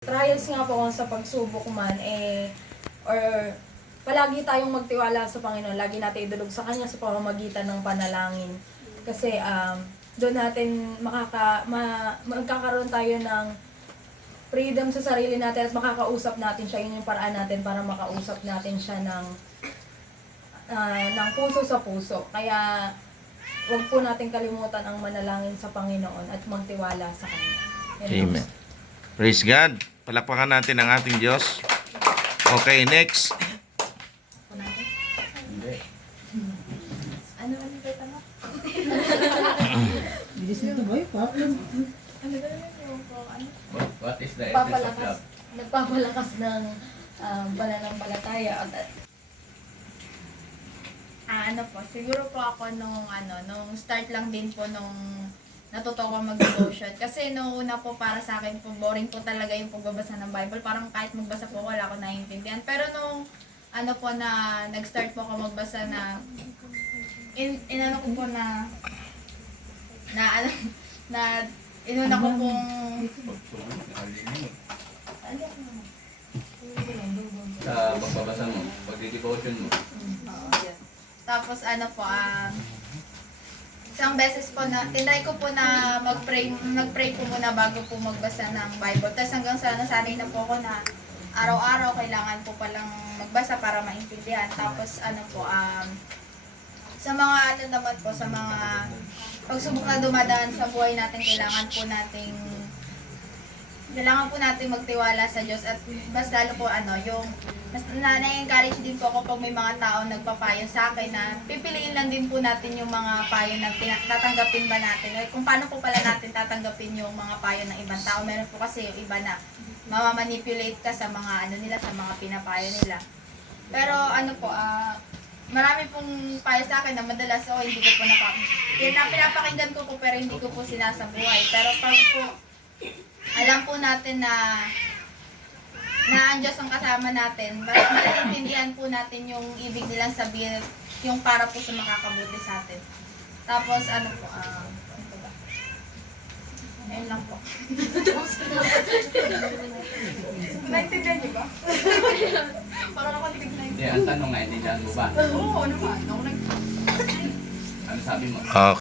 Trials nga po kung sa pagsubok man, or palagi tayong magtiwala sa Panginoon. Lagi natin idulog sa Kanya sa pamamagitan ng panalangin. Kasi doon natin magkakaroon tayo ng freedom sa sarili natin at makakausap natin siya. Yun yung paraan natin para makausap natin siya ng puso sa puso. Kaya huwag po natin kalimutan ang manalangin sa Panginoon at magtiwala sa Kanya. Yan. Amen. Praise God. Palakpakan natin ang ating Diyos. Okay, next. Ano ba tanong? Bilis nito ba yung problem? Ano ba yung What is the essence of love? nagpapalakas ng pananampalataya at Ano po, siguro po ako nung start lang din po nung natuto ko mag-devotion. Kasi nung una po para sa akin po, boring po talaga yung pagbabasa ng Bible. Parang kahit magbasa po wala ko naiintindihan. Pero nung nag-start po ako magbasa na inuna ko pong Sa pagbabasa mo, pag-devotion mo. Tapos isang beses po tinry ko po na nag-pray po muna bago po magbasa ng Bible. Tapos hanggang sa nasanay na po ako na araw-araw kailangan po palang magbasa para maintindihan. Tapos sa mga sa mga pagsubok na dumadaan sa buhay natin, kailangan po natin magtiwala sa Diyos at mas lalo po na-encourage din po ako pag may mga tao nagpapayo sa akin na pipiliin lang din po natin yung mga payo na tatanggapin ba natin. O kung paano po pala natin tatanggapin yung mga payo ng ibang tao. Meron po kasi yung iba na mamamanipulate ka sa mga sa mga pinapayo nila. Pero marami pong payo sa akin na madalas hindi ko po pinapakinggan ko po pero hindi ko po sinasabuhay. Pero pag po alam po natin na ang Diyos ang kasama natin, mas maintindihan po natin yung ibig nilang sabihin, yung para po sa makakabuti sa atin. Tapos ito ba? Ayun lang po. Naintindihan niyo ba? Parang ako tignan. Hindi, ang tanong nga, hindi dyan mo ba? Oo naman. Ano sabi mo? Okay.